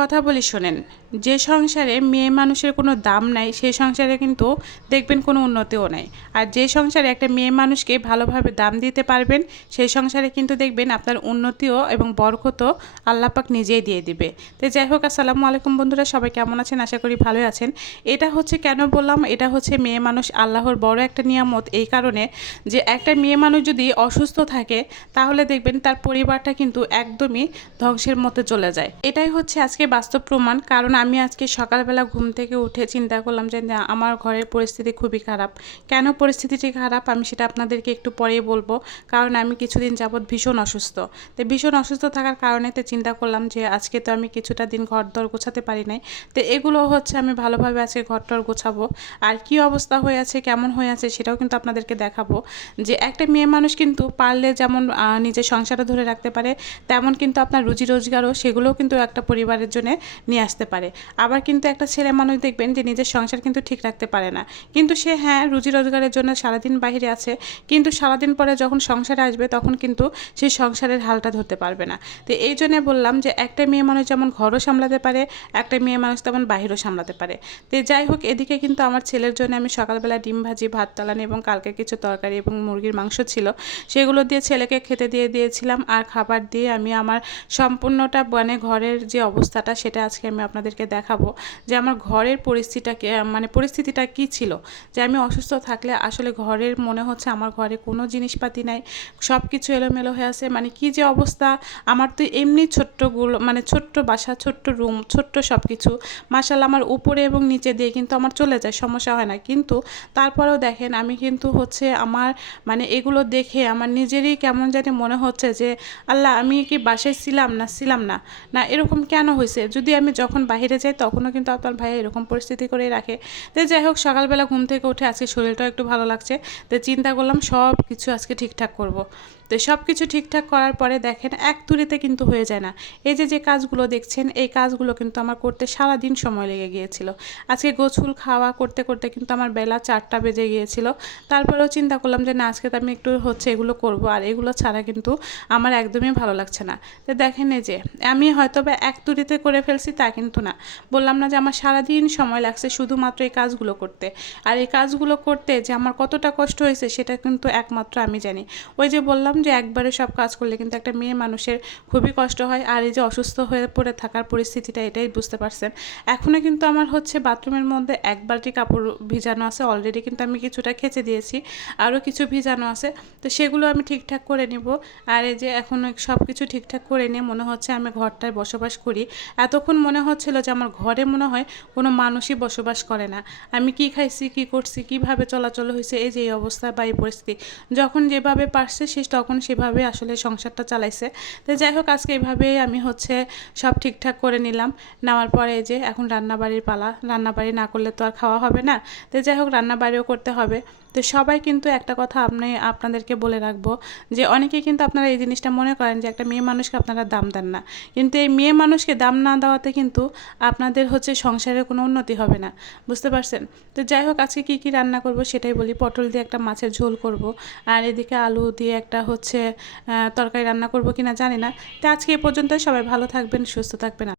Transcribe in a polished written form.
কথা বলি শোনেন, যে সংসারে মেয়ে মানুষের কোনো দাম নাই সেই সংসারে কিন্তু দেখবেন কোনো উন্নতিও নাই। আর যে সংসারে একটা মেয়ে মানুষকে ভালোভাবে দাম দিতে পারবেন সেই সংসারে কিন্তু দেখবেন আপনার উন্নতিও এবং বরকতও আল্লাহ পাক নিজেই দিয়ে দিবে। তো যাই হোক, আসসালামু আলাইকুম বন্ধুরা, সবাই কেমন আছেন? আশা করি ভালোই আছেন। এটা হচ্ছে কেন বললাম, এটা হচ্ছে মেয়ে মানুষ আল্লাহর বড় একটা নিয়ামত, এই কারণে যে একটা মেয়ে মানুষ যদি অসুস্থ থাকে তাহলে দেখবেন তার পরিবারটা কিন্তু একদমই ধ্বংসের মধ্যে চলে যায়। এটাই হচ্ছে আজকে বাস্তব প্রমাণ। কারণ আমি আজকে সকালবেলা ঘুম থেকে উঠে চিন্তা করলাম যে না, আমার ঘরের পরিস্থিতি খুবই খারাপ। কেন পরিস্থিতিটি খারাপ আমি সেটা আপনাদেরকে একটু পরেই বলবো। কারণ আমি কিছুদিন যাবৎ ভীষণ অসুস্থ। তো ভীষণ অসুস্থ থাকার কারণে তো চিন্তা করলাম যে আজকে তো আমি কিছুটা দিন ঘর দর গোছাতে পারি নাই। তো এগুলো হচ্ছে আমি ভালোভাবে আজকে ঘর টর গোছাবো। আর কি অবস্থা হয়ে আছে, কেমন হয়ে আছে সেটাও কিন্তু আপনাদেরকে দেখাবো। যে একটা মেয়ে মানুষ কিন্তু পারলে যেমন নিজের সংসারও ধরে রাখতে পারে, তেমন কিন্তু আপনার রুজি রোজগারও সেগুলোও কিন্তু একটা পরিবারের জন্য নিয়ে আসতে পারে। আবার কিন্তু একটা ছেলে মানুষ দেখবেন যে নিজের সংসার কিন্তু ঠিক রাখতে পারে না, কিন্তু সে হ্যাঁ রুজি রোজগারের জন্য সারাদিন বাইরে আছে, কিন্তু সারাদিন পরে যখন সংসারে আসবে তখন কিন্তু সেই সংসারের হালটা ধরতে পারবে না। তো এই জন্য বললাম যে একটা মেয়ে মানুষ যেমন ঘরও সামলাতে পারে, একটা মেয়ে মানুষ তেমন বাহিরও সামলাতে পারে। তো যাই হোক, এদিকে কিন্তু আমার ছেলের জন্য আমি সকালবেলা ডিম ভাজি, ভাত তালানি এবং কালকে কিছু তরকারি এবং মুরগির মাংস ছিল, সেগুলো দিয়ে ছেলেকে খেতে দিয়েছিলাম। আর খাবার দিয়ে আমি আমার সম্পূর্ণটা মানে ঘরের যে অবস্থাটা সেটা আজকে আমি আপনাদেরকে দেখাবো। যে আমার ঘরের পরিস্থিতিটা কি ছিল। যে আমি অসুস্থ থাকলে আসলে ঘরের মনে হচ্ছে আমার ঘরে কোনো জিনিসপাতি নাই, সব কিছু এলোমেলো হয়ে আছে। মানে কি যে অবস্থা, আমার তো এমনি ছোট্টগুলো মানে ছোট্ট বাসা, ছোট্ট রুম, ছোট্ট সব কিছু মাশাআল্লাহ আমার উপরে এবং নিচে দিয়ে কিন্তু আমার চলে যায়, সমস্যা হয় না। কিন্তু তারপরেও দেখেন আমি কিন্তু হচ্ছে আমার মানে এগুলো দেখে আমার নিজেরই কেমন জানি মনে হচ্ছে যে আল্লাহ, আমি কি বাসায় ছিলাম না না এরকম কেন হয়েছে। যদি আমি যখন বাইরে যাই তখনও কিন্তু আপনার ভাইয়া এরকম পরিস্থিতি করেই রাখে। তো যাই হোক, সকালবেলা ঘুম থেকে উঠে আজকে শরীরটাও একটু ভালো লাগছে। তো চিন্তা করলাম সব কিছু আজকে ঠিকঠাক করব। তো সব কিছু ঠিকঠাক করার পরে দেখেন এক তুড়িতে কিন্তু হয়ে যায় না। এই যে কাজগুলো দেখছেন, এই কাজগুলো কিন্তু আমার করতে সারা দিন সময় লেগে গিয়েছিল। আজকে গোছল খাওয়া করতে করতে কিন্তু আমার বেলা 4টা বেজে গিয়েছিল। তারপরেও চিন্তা করলাম যে না, আজকে তো আমি একটু হচ্ছে এগুলো করব, আর এগুলো ছাড়া কিন্তু আমার একদমই ভালো লাগছে না। তো দেখেন এই যে আমি হয়তো বা এক তুড়িতে করে ফেলছি তা কিন্তু না। বললাম না যে আমার সারাদিন সময় লাগছে শুধুমাত্র এই কাজগুলো করতে। আর এই কাজগুলো করতে যে আমার কতটা কষ্ট হয়েছে সেটা কিন্তু একমাত্র আমি জানি। ওই যে বললাম যে একবারে সব কাজ করলে কিন্তু একটা মেয়ে মানুষের খুবই কষ্ট হয়। আর এই যে অসুস্থ হয়ে পড়ে থাকার পরিস্থিতিটা, এটাই বুঝতে পারছেন। এখনও কিন্তু আমার হচ্ছে বাথরুমের মধ্যে এক বালতি কাপড় ভিজানো আছে, অলরেডি কিন্তু আমি কিছুটা খেচে দিয়েছি, আরও কিছু ভিজানো আছে। তো সেগুলো আমি ঠিকঠাক করে নিব। আর এই যে এখন সব কিছু ঠিকঠাক করে নিয়ে মনে হচ্ছে আমি ঘরটায় বসবাস করি। এতক্ষণ মনে হচ্ছিল যে আমার ঘরে মনে হয় কোনো মানুষই বসবাস করে না। আমি কি খাইছি, কি করছি, কিভাবে চলাচল হয়েছে, এই যে এই অবস্থা বা এই পরিস্থিতি, যখন যেভাবে পারছে সে তখন সেভাবে আসলে সংসারটা চালাইছে। তো যাই হোক, আজকে এইভাবেই আমি হচ্ছে সব ঠিকঠাক করে নিলাম। নেওয়ার পরে এই যে এখন রান্নাবাড়ির পালা। রান্নাবাড়ি না করলে তো আর খাওয়া হবে না। তো যাই হোক, রান্নাবাড়িও করতে হবে। তো সবাই কিন্তু একটা কথা আপনাদেরকে বলে রাখবো, যে অনেকেই কিন্তু আপনারা এই জিনিসটা মনে করেন যে একটা মেয়ে মানুষকে আপনারা দাম দেন না। কিন্তু এই মেয়ে মানুষকে দাম না দেওয়াতে কিন্তু আপনাদের হচ্ছে সংসারের কোনো উন্নতি হবে না, বুঝতে পারছেন? তো যাই হোক, আজকে কী কী রান্না করব সেটাই বলি। পটল দিয়ে একটা মাছের ঝোল করব, আর এদিকে আলু দিয়ে একটা হচ্ছে তরকারি রান্না করব কিনা জানি না। তো আজকে এ পর্যন্তই। সবাই ভালো থাকবেন, সুস্থ থাকবেন।